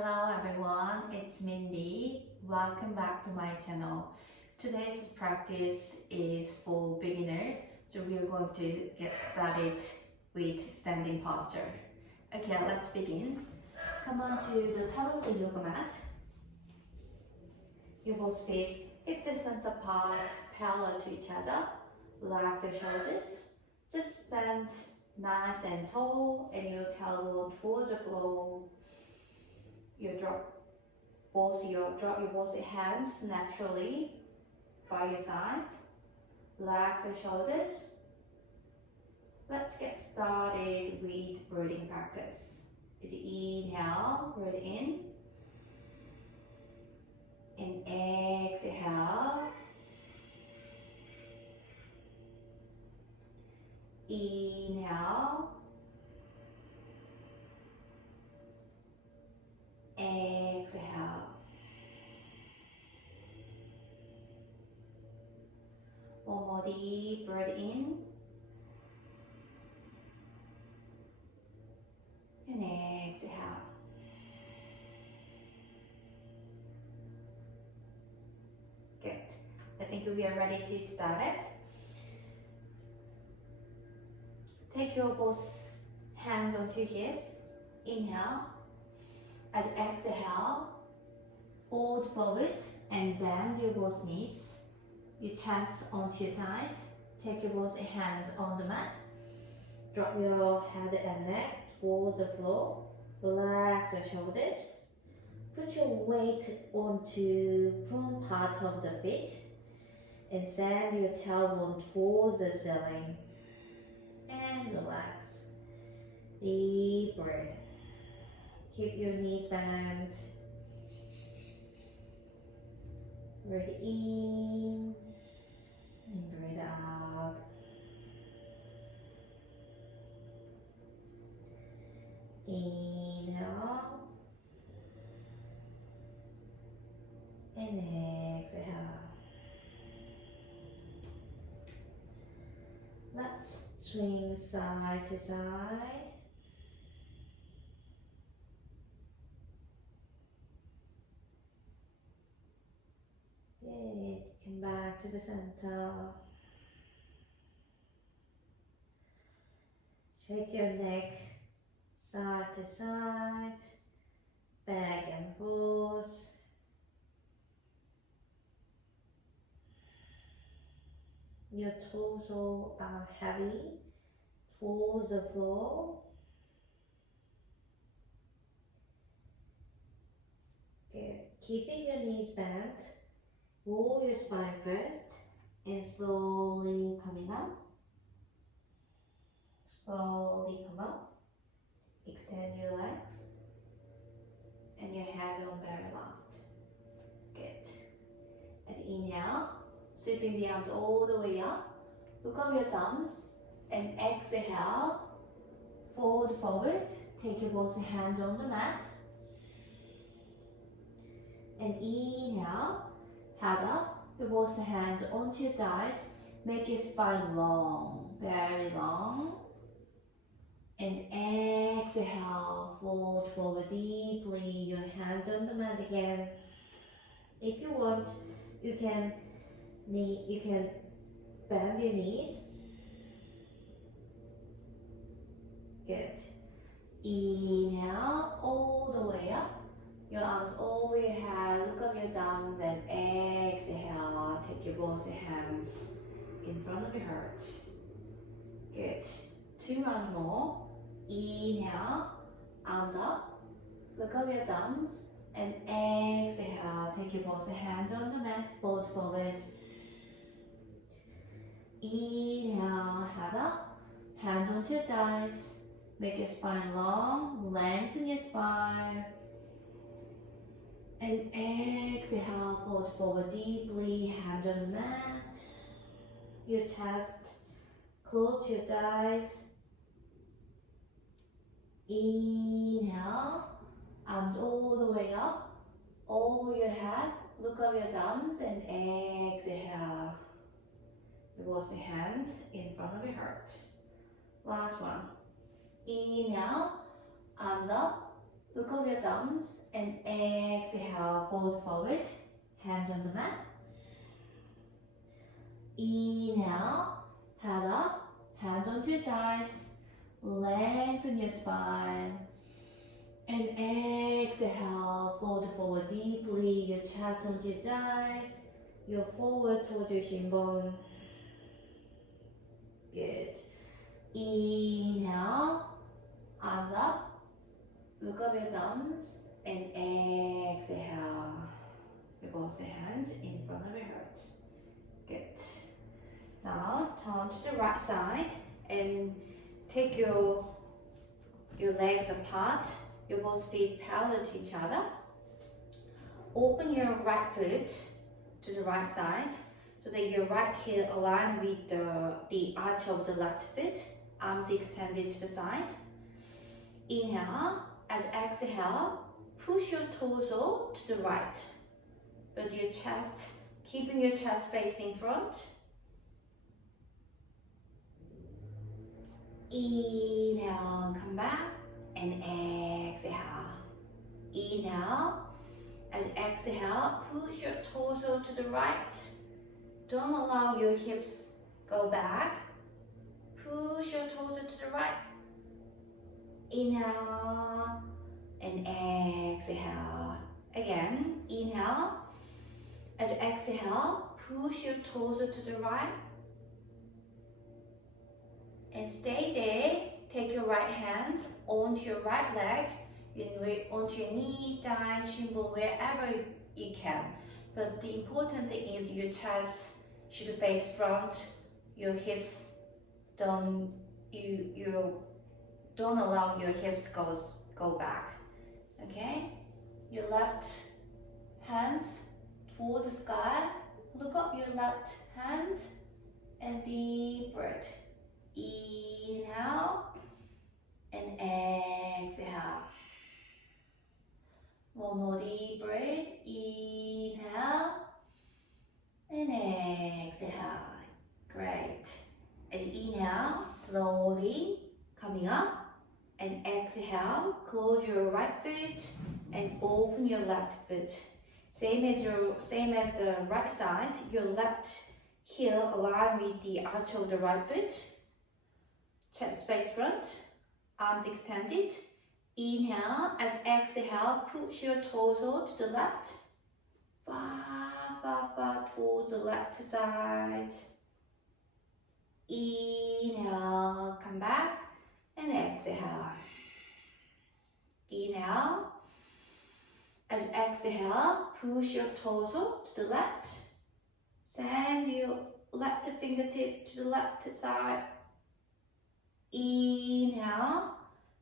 Hello everyone, it's Mindy. Welcome back to my channel. Today's practice is for beginners, so we are going to get started with standing posture. Okay, let's begin. Come on to the top of the yoga mat. You both feet hip distance apart, parallel to each other. Relax your shoulders. Just stand nice and tall, and your tailbone towards the floor. You drop your both hands naturally by your sides. Relax your shoulders. Let's get started with breathing practice. As you inhale, breathe in, and exhale. Inhale. Exhale. One more deep breath in. And exhale. Good. I think we are ready to start it. Take your both hands onto your hips. Inhale. As you exhale, fold forward and bend your both knees. Your chest onto your thighs. Take your both hands on the mat. Drop your head and neck towards the floor. Relax your shoulders. Put your weight onto front part of the feet and send your tailbone towards the ceiling. And relax. Deep breath. Keep your knees bent. Breathe in and breathe out. Inhale and exhale. Let's swing side to side. Good. Come back to the center. Shake your neck side to side, back and forth. Your torso are heavy towards the floor. Good. Keeping your knees bent. Roll your spine first and slowly coming up. Slowly come up. Extend your legs and your head on very last. Good. As you inhale, sweeping the arms all the way up. Look up your thumbs and exhale. Fold forward. Take your both hands on the mat. And inhale. Head up, your both hands onto your thighs. Make your spine long, very long. And exhale, fold forward deeply, your hands on the mat again. If you want, you can bend your knees. Good. Inhale, all the way up. Your arms over your head, look up your thumbs and exhale. Take your both hands in front of your heart. Good. 2 rounds more. Inhale, arms up, look up your thumbs and exhale. Take your both hands on the mat, fold forward. Inhale, head up, hands onto your thighs. Make your spine long, lengthen your spine. And exhale, fold forward deeply, hand on the mat. Your chest, close your thighs. Inhale, arms all the way up, over your head, look up your thumbs and exhale. Both hands in front of your heart. Last one. Inhale, arms up, Look over your thumbs and exhale, fold forward, hands on the mat. Inhale, head up, hands onto your thighs, lengthen your spine. And exhale, fold forward deeply, your chest onto your thighs, your forward towards your shin bone. Good. Inhale, arms up, look up your thumbs, and exhale. With both hands in front of your heart. Good. Now turn to the right side and take your legs apart. Your both feet parallel to each other. Open your right foot to the right side so that your right heel aligns with the arch of the left foot. Arms extended to the side. Inhale, and exhale, push your torso to the right. Build your chest, keeping your chest facing front. Inhale, come back, and exhale. Inhale, and exhale, push your torso to the right. Don't allow your hips go back. Push your torso to the right. Inhale, and exhale. Again, inhale, and exhale, push your torso to the right. And stay there. Take your right hand onto your right leg, onto your knee, thighs, shin bone, wherever you can. But the important thing is your chest should face front. Your hips don't allow your hips go back. Okay? Your left hands toward the sky. Look up your left hand and deep breath. Inhale and exhale. One more deep breath. Inhale and exhale. Great. And inhale, slowly coming up. And exhale, close your right foot and open your left foot. Same as the right side, your left heel align with the arch of the right foot. Chest face front, arms extended. Inhale and exhale, push your torso to the left. Far towards the left side. Inhale, come back and exhale. Inhale and exhale, push your torso to the left. Send your left fingertip to the left side. Inhale,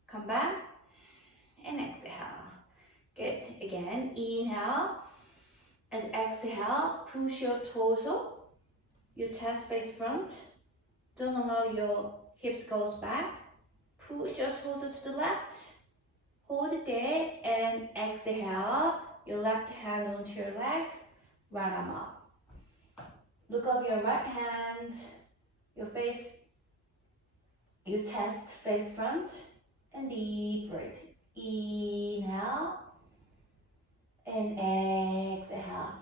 come back and exhale. Good. Again, inhale and exhale, push your torso, your chest face front. Don't allow your hips goes back. Push your torso to the left. Hold it there and exhale. Your left hand onto your leg, right arm up. Look up your right hand, your chest face front, and deep breath. Inhale and exhale.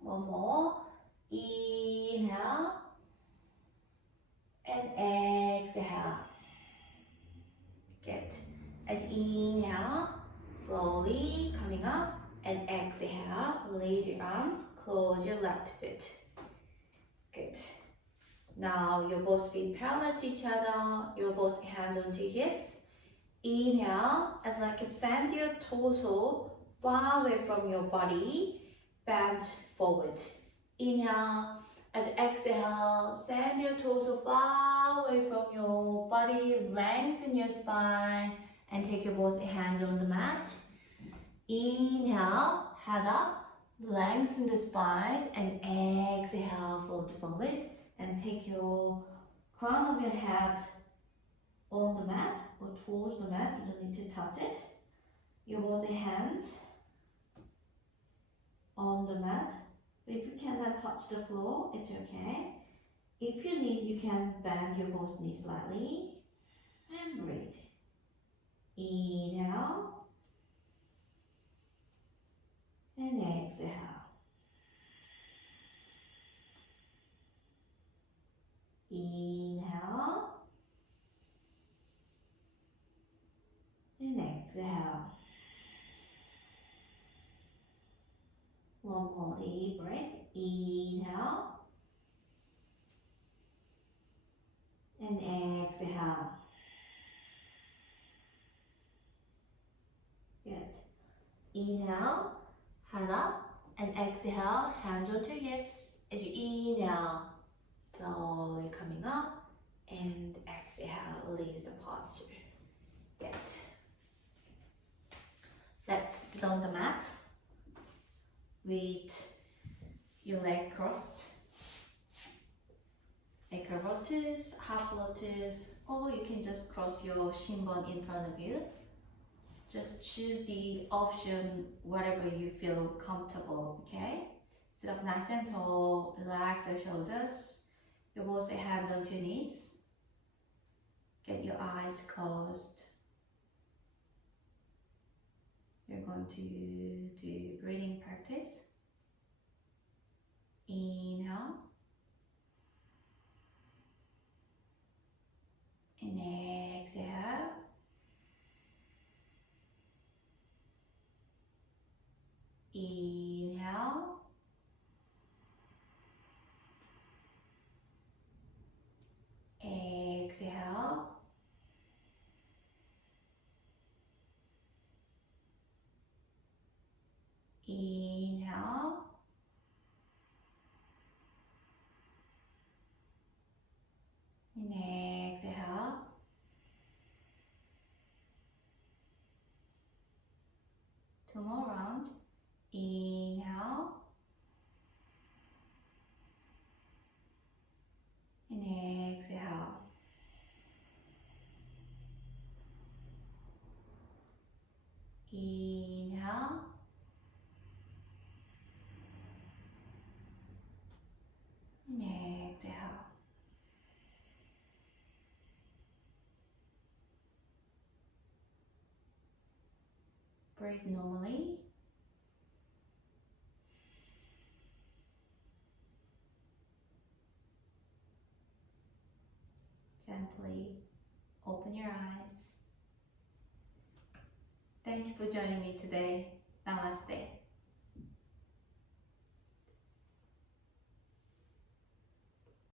One more. Inhale and exhale. Good. And inhale, slowly coming up, and exhale, raise your arms, close your left foot. Good. Now your both feet parallel to each other, your both hands onto hips. Inhale, as like send your torso far away from your body, bend forward. Inhale, and exhale, send your torso far away from your body, lengthen your spine, and take your both hands on the mat. Inhale, head up, lengthen the spine, and exhale, fold forward, and take your crown of your head on the mat or towards the mat. You don't need to touch it. Your both hands on the mat. If you cannot touch the floor, it's okay. If you need, you can bend your both knees slightly and breathe. Inhale One more deep breath. Inhale. And exhale. Good. Inhale, hand up, and exhale, hands onto hips. As you inhale, slowly coming up, and exhale, release the posture. Good. Let's sit on the mat with your leg crossed. Make a lotus, half lotus, or you can just cross your shin bone in front of you. Just choose the option, whatever you feel comfortable, okay? Sit up nice and tall, relax your shoulders. You both hands onto your knees. Get your eyes closed. You're going to do breathing practice. Inhale. And exhale. Inhale. Exhale. Inhale. And exhale. Two more rounds. Inhale. And exhale. Inhale. And exhale. Breathe normally. Gently open your eyes. Thank you for joining me today. Namaste.